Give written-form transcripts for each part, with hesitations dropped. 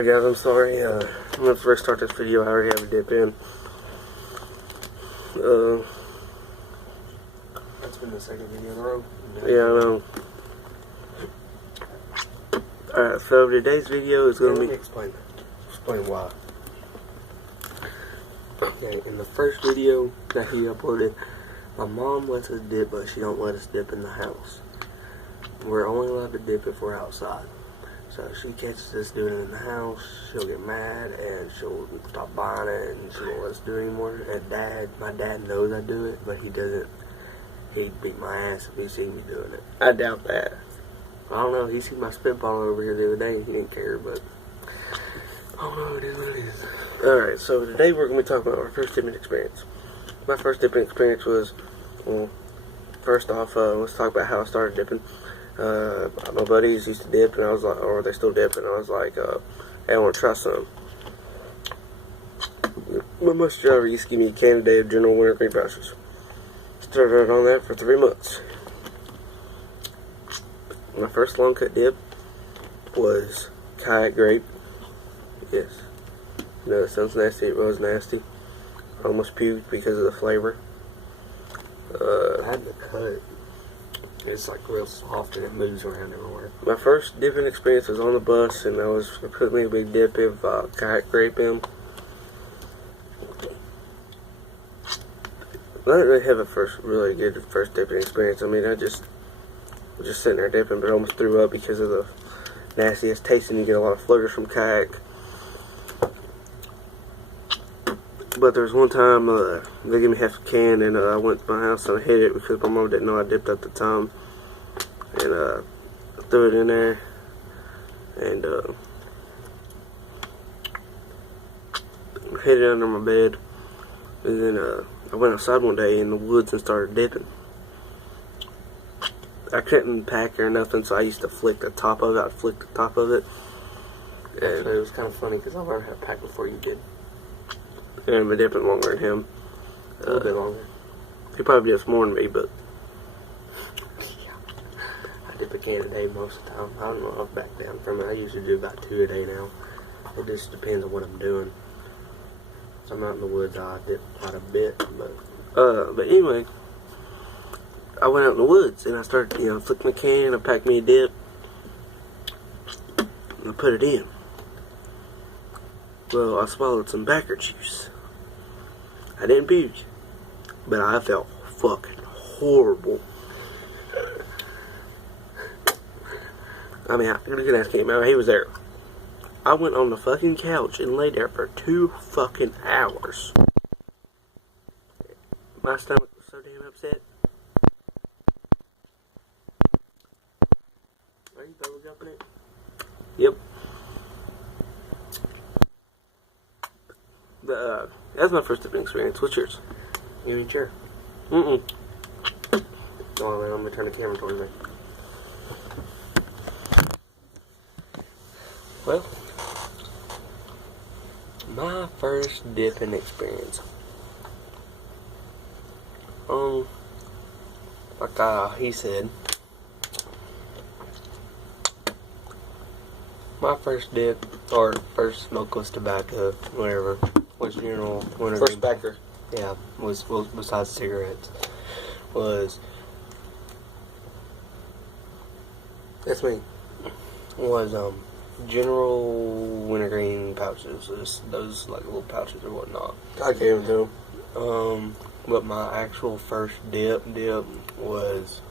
Hey guys, I'm sorry. When I first start this video, I already have a dip in. That's been the second video in a row. Yeah, I know. Alright, so today's video is going to be... Explain why. Okay, in the first video that he uploaded, my mom lets us dip, but she don't let us dip in the house. We're only allowed to dip if we're outside. So if she catches us doing it in the house, she'll get mad and she'll stop buying it and she won't let us do it anymore. And my dad knows I do it, but he doesn't. He'd beat my ass if he seen me doing it. I doubt that. I don't know, he seen my spitball over here the other day and he didn't care, but I don't know, it is what it is. Alright, so today we're going to be talking about our first dipping experience. My first dipping experience was, well, first off, let's talk about how I started dipping. My buddies used to dip, and I was like, or they still dip, and I was like, hey, I want to try some. My bus driver used to give me a can a day of General Wintergreen pouches. Started on that for 3 months. My first long cut dip was kayak grape. Yes. No, it sounds nasty. It was nasty. I almost puked because of the flavor. I had to cut. It's like real soft and it moves around everywhere. My first dipping experience was on the bus, and I was putting me a big dip of kayak grape in. I didn't really have a really good first dipping experience. I mean, I was just sitting there dipping, but I almost threw up because of the nastiest taste, and you get a lot of floaters from kayak. But there was one time they gave me half a can, and I went to my house and I hid it because my mom didn't know I dipped at the time, and I threw it in there, and hid it under my bed. And then I went outside one day in the woods and started dipping. I couldn't pack or nothing, so I used to flick the top of it. I'd flick the top of it. And it was kind of funny because I learned how to pack before you did. And I've been dipping longer than him. A little bit longer. He probably dips more than me, but I dip a can a day most of the time. I don't know if I've backed down from it. I usually do about 2 a day now. It just depends on what I'm doing. If I'm out in the woods, I dip quite a bit, but anyway, I went out in the woods and I started, flicking the can. I packed me a dip and I put it in. Well, I swallowed some backer juice. I didn't puke, but I felt fucking horrible. I mean, you can ask him. He was there. I went on the fucking couch and laid there for 2 fucking hours. My stomach was so damn upset. Are you double jumping it? Yep. But, that's my first dipping experience. What's yours? You in chair? Mm-mm. Oh, man, I'm going to turn the camera towards me. Well, my first dipping experience. Like he said, my first dip, or first smokeless tobacco, whatever, was General Wintergreen. First backer. Yeah, was besides cigarettes, was, That's me. was General Wintergreen pouches, those like little pouches or whatnot. I gave them to him. But my actual first dip was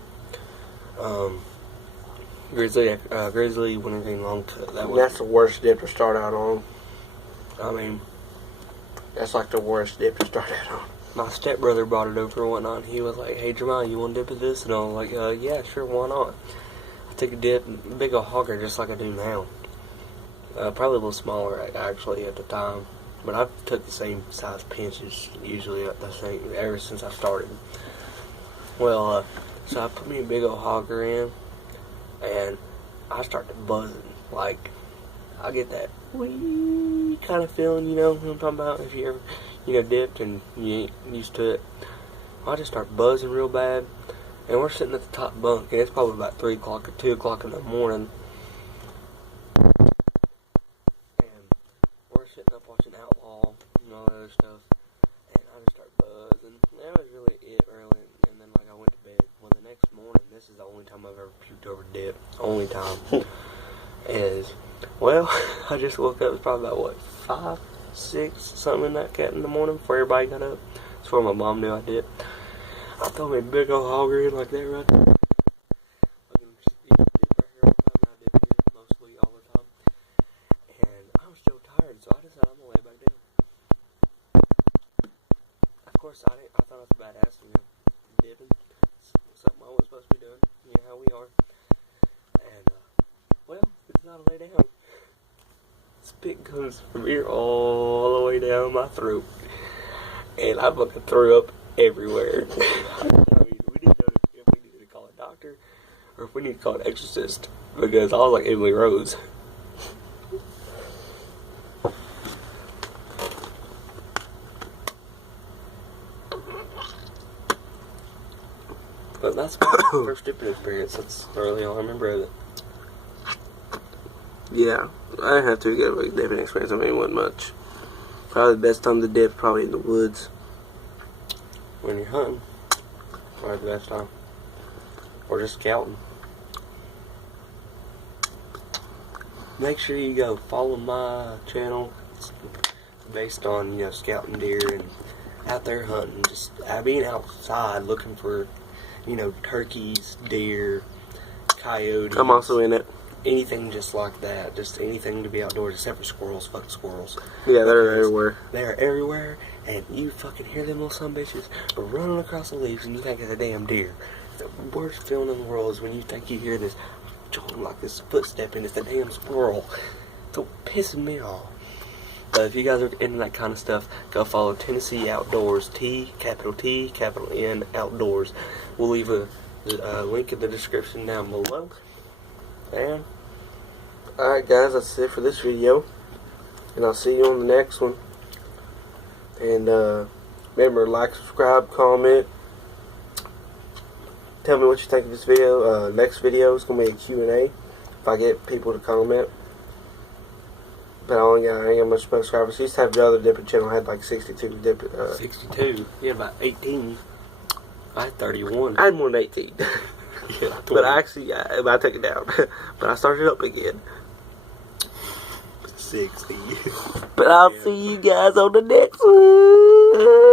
Grizzly Wintergreen Long Cut. That's the worst dip to start out on. I mean, That's like the worst dip to start out on. my stepbrother brought it over and whatnot, and he was like, "Hey, Jeremiah, you want to dip at this?" And I was like, "Yeah, sure, why not?" I took a dip, big old hogger, just like I do now. Probably a little smaller, actually, at the time. But I've took the same size pinches, usually at the same, ever since I started. Well, so I put me a big old hogger in, and I started buzzing. Like, I get that wee kind of feeling, you know what I'm talking about? If you ever, dipped and you ain't used to it. I just start buzzing real bad, and we're sitting at the top bunk, and it's probably about 3 o'clock or 2 o'clock in the morning. And sitting up watching Outlaw and all that other stuff, and I just start buzzing. That was really it early, and then like I went to bed. Well, the next morning, this is the only time I've ever puked over dip. Only time is, well, I just woke up. It was probably about what 5, 6, something in that cat in the morning before everybody got up. That's before my mom knew I did. I throw me a big old hogger in like that right there. Fucking just eat dip right here all the time. I dip it mostly all the time. And I'm still tired, so I decided I'm gonna lay back down. Of course, I thought I was badass, dipping. Something I was supposed to be doing. You know how we are. And, well, it's not a lay down. Spit comes from here all the way down my throat. And I fucking threw up everywhere. I mean, we need to know if we need to call a doctor or if we need to call an exorcist. Because I was like Emily Rose. But that's my first dipping experience. That's really all I remember of it. Yeah, I didn't have too good of a dipping experience. I mean, it wasn't much. Probably the best time to dip, probably in the woods. When you're hunting, probably the best time. Or just scouting. Make sure you go follow my channel. It's based on, scouting deer and out there hunting. Just being outside looking for, turkeys, deer, coyotes. I'm also in it. Anything just like that. Just anything to be outdoors except for squirrels. Fuck squirrels. Yeah, they're everywhere. They're everywhere, and you fucking hear them little son bitches running across the leaves, and you think it's a damn deer. The worst feeling in the world is when you think you hear this jolting like this footstep, and it's a damn squirrel. It's pissing me off. But if you guys are into that kind of stuff, go follow Tennessee Outdoors. T, capital N, Outdoors. We'll leave a link in the description down below. And alright guys, that's it for this video. And I'll see you on the next one. And remember, like, subscribe, comment. Tell me what you think of this video. Next video is going to be a Q&A. If I get people to comment. But I ain't got much subscribers. I used to have the other dipping channel. I had like 62 dipping. 62? You had about 18. I had 31. I had more than 18. Yeah, but I took it down. But I started up again. 60. But I'll see you guys on the next one.